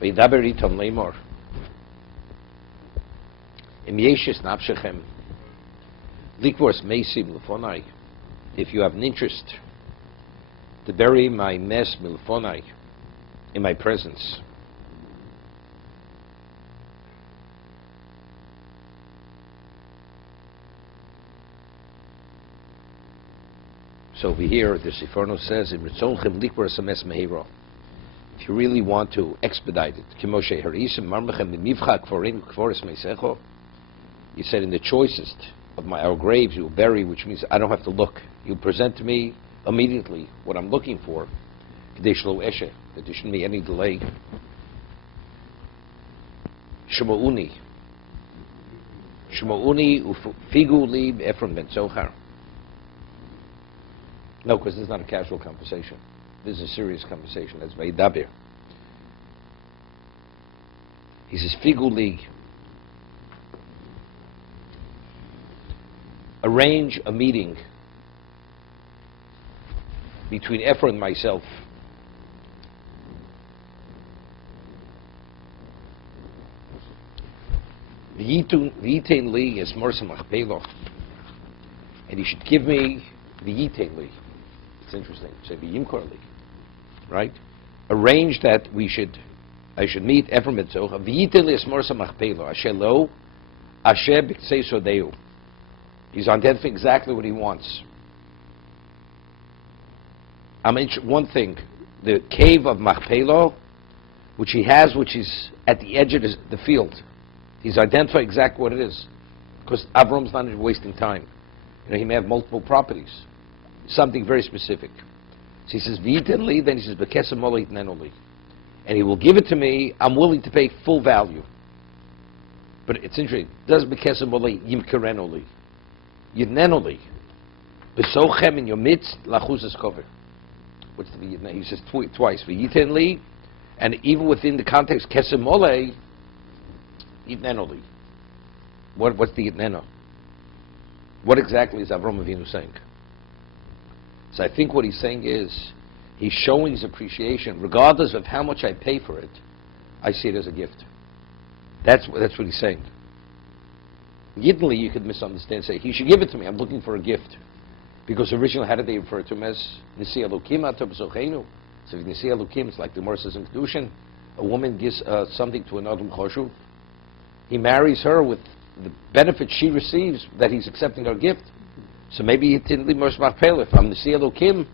וידבר איתם לאמור, אם יש נפשכם לקבורס מתים לפניי, if you have an interest to bury my mess milfonai, in my presence. So over here, the Seforno says, "In Ritzonchem likbar sames mehiro." If you really want to expedite it, Kimoshe harisim marmechem b'mivchak kforim kforis meisecho. He said, in the choicest of our graves, you will bury, which means I don't have to look. You present to me immediately what I'm looking for. Kadesh lo eshe, that there shouldn't be any delay. Shma'uni ufigu li Ephraim ben Zohar. No, because this is not a casual conversation. This is a serious conversation. That's Vaidabir. He says, Figu li, arrange a meeting between Ephraim and myself. V'yitain li es morsa machpelo, and he should give me v'yitain li. It's interesting. Say v'yimkor li, right? Arrange that I should meet Ephraim et Zocha. V'yitain li es morsa machpelo. Asher lo, asher b'ksei sodeu. He's identifying exactly what he wants. One thing, the cave of Machpelah, which he has, which is at the edge of the field. He's identifying exactly what it is. Because Avram's not wasting time. He may have multiple properties. Something very specific. So he says, V'yitin li, then he says, B'kesem mola yitnenu li. And he will give it to me, I'm willing to pay full value. But it's interesting, does B'kesem mola yimkerenu li? Yitnenu li. B'sochem in your midst, lachuzas kover. What's the V'yitnenu? He says twice, V'yitin li, and even within the context, Kesem mola, Yitnenu li. What's the Yitnenu? What exactly is Avram Avinu saying? So I think what he's saying is, he's showing his appreciation, regardless of how much I pay for it, I see it as a gift. That's what he's saying. Yiddenly, you could misunderstand, say, he should give it to me, I'm looking for a gift. Because originally, how did they refer to him as Nisi Elokim Atab Zochenu? So if Nisi Elokim, it's like the Gemara says in Kedushin, a woman gives something to an Adam Choshuv. He marries her with the benefit she receives that he's accepting her gift. So maybe he didn't leave Machpelah. If I'm the Elokim,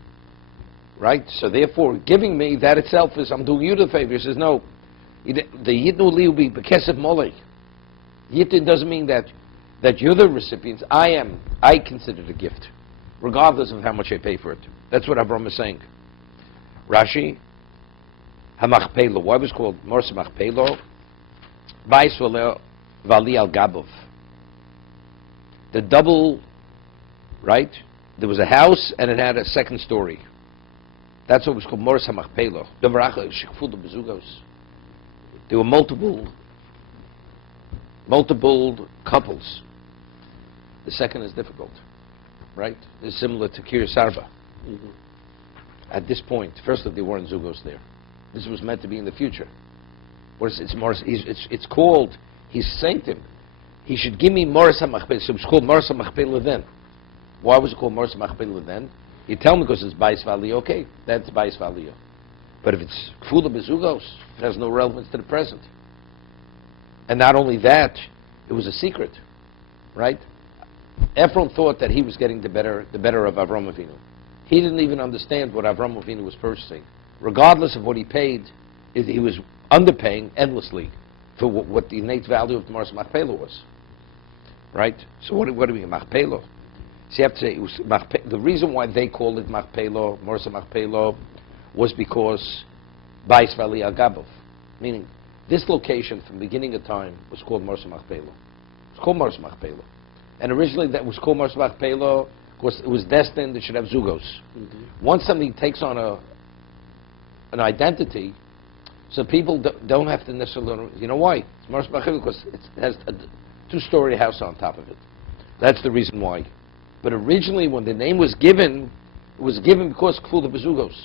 right? So therefore, giving me, that itself is, I'm doing you the favor. He says, no. The Yitnu Li will be Bekesef Molei. Yitin doesn't mean that you're the recipient. I consider it a gift, regardless of how much I pay for it. That's what Abraham is saying. Rashi, HaMachpelah. Why was it called Morsa Machpelah? Bais Vali al Gabov. The double, right? There was a house and it had a second story. That's what was called Morsa Machpelah. There were multiple couples. The second is difficult, right? It's similar to Chayei Sarah. Mm-hmm. At this point, first of all, there weren't zugos there. This was meant to be in the future. It's called, he's saying to him, he should give me Morsa Machpelah. So it was called Morsa Machpelah then. Why was it called Morsa Machpelah then? You tell me because it's Bais Valiyah, okay, that's Bais Valiyah. But if it's Kfula Bezugos, it has no relevance to the present. And not only that, it was a secret, right? Ephraim thought that he was getting the better of Avram Avinu. He didn't even understand what Avram Avinu was purchasing. Regardless of what he paid, he was underpaying endlessly for what the innate value of the Morsa Machpelah was, right? So what do we mean, Machpelah? So you have to say, it was the reason why they called it Machpelah, Morsa Machpelah, was because Bais Vali Al Gabov, meaning this location from the beginning of time was called Morsa Machpelah. It's called Morsa Machpelah. And originally that was called Morsa Machpelah because it was destined it should have zugos. Mm-hmm. Once something takes on an identity, so people don't have to necessarily, you know why? It's Morsa Machpelah because it has a two-story house on top of it. That's the reason why. But originally when the name was given, it was given because Kfula Bezugos.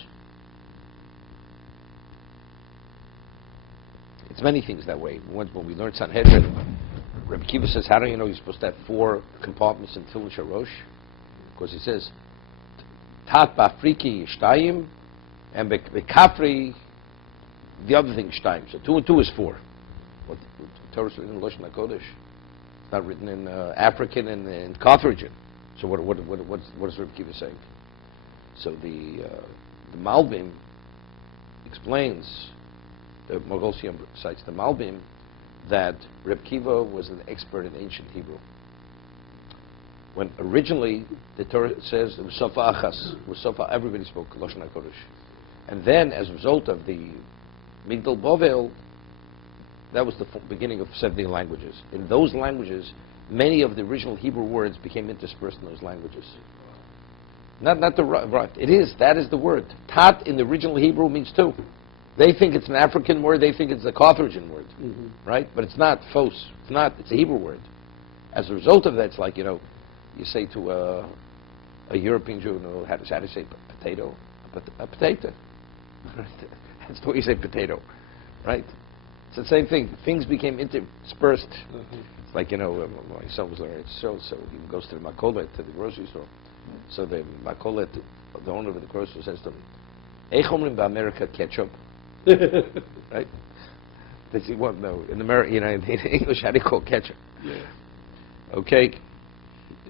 It's many things that way. Once when we learned Sanhedrin, Rabbi Kiva says, how do you know you're supposed to have 4 compartments in Tilish Rosh? Because he says, Tat ba'afriki shtayim, and bekafri, the other thing shtayim. So 2 and 2 is 4. What the Torah is written in Lashon HaKodesh. It's not written in African and in Carthaginian. So what is Rabbi Kiva saying? So the Malbim explains, the Mogol cites the Malbim, that Reb Kiva was an expert in ancient Hebrew. When originally the Torah says it was Sofa Achas, it was Sofa, everybody spoke Lashon HaKodesh. And then as a result of the Migdal Bovel, that was the beginning of 70 languages. In those languages, many of the original Hebrew words became interspersed in those languages. Not the right. That is the word. Tat in the original Hebrew means 2. They think it's an African word, they think it's a Carthaginian word, right? But it's not, fos. It's not, it's a Hebrew word. As a result of that, it's like, you say to a European Jew, how to say potato? A potato. That's the way you say potato, right? It's the same thing. Things became interspersed. It's like, my son was there, so he goes to the Makolet, to the grocery store. So the Makolet, the owner of the grocery store, says to him, Eich omrim ba'America ketchup? Right? Does he want no? In America, in English, how do you call ketchup? Yeah. Okay.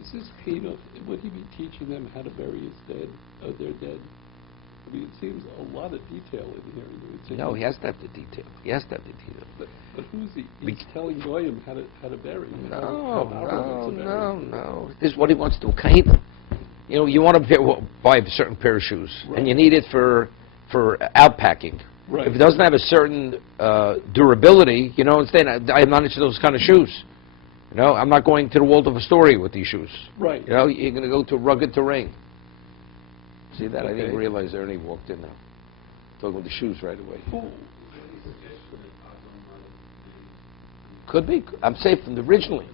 Is this kind of, would he be teaching them how to bury his dead, their dead? I mean, it seems a lot of detail in here. No, he has to have the detail. He has to have the detail. But who's he? He's telling Goyim how to bury. No. This is what he wants to do. Kind. You want to buy a certain pair of shoes, right, and you need it for outpacking. Right. If it doesn't have a certain durability, instead, I'm not into those kind of shoes. I'm not going to the Waldorf Astoria with these shoes. Right. You're going to go to rugged terrain. See that? Okay. I didn't realize Ernie walked in now. Talking with the shoes right away. Cool. Could be. I'm saying from the originally.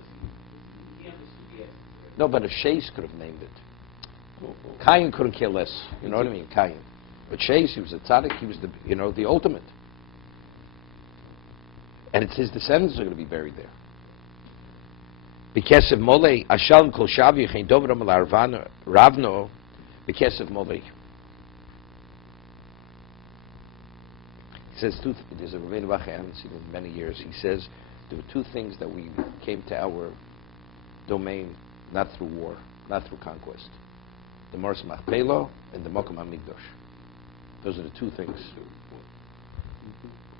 No, but a Shais could have named it. Cain couldn't care less. You know what I mean? Cain. But Shais, he was a tzaddik. He was the ultimate. And it's his descendants are going to be buried there. Because of Molei, Ashal Kol Shavi Chein Dovram Al Ravno, because of Molei. He says there's a Rabbeinu Bach I haven't seen in many years. He says there were 2 things that we came to our domain not through war, not through conquest. The Mars Machpelah and the Mokum HaMikdash. Those are the 2 things.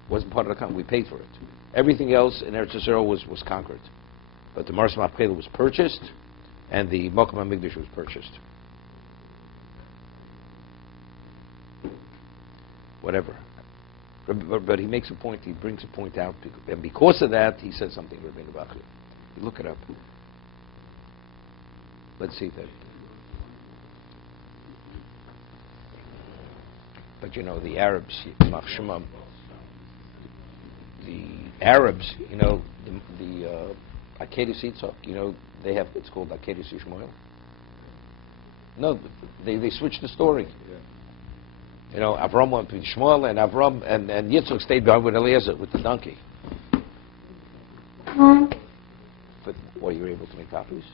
Wasn't part of the conquest. We paid for it. Everything else in Eretz Yisrael was conquered. But the Mars Machpelah was purchased, and the Mokum HaMikdash was purchased. Whatever. But he makes a point, he brings a point out, and because of that, he says something, Rabbeinu Bach. You look it up. Let's see that. But the Arabs, the Arabs, the Akedah Yitzhak, they have, it's called Akedah Yishmael. No, they switched the story. Avram went with Shmuel, and Avram and Yitzhak stayed behind with Eliezer, with the donkey. But, you were able to make copies?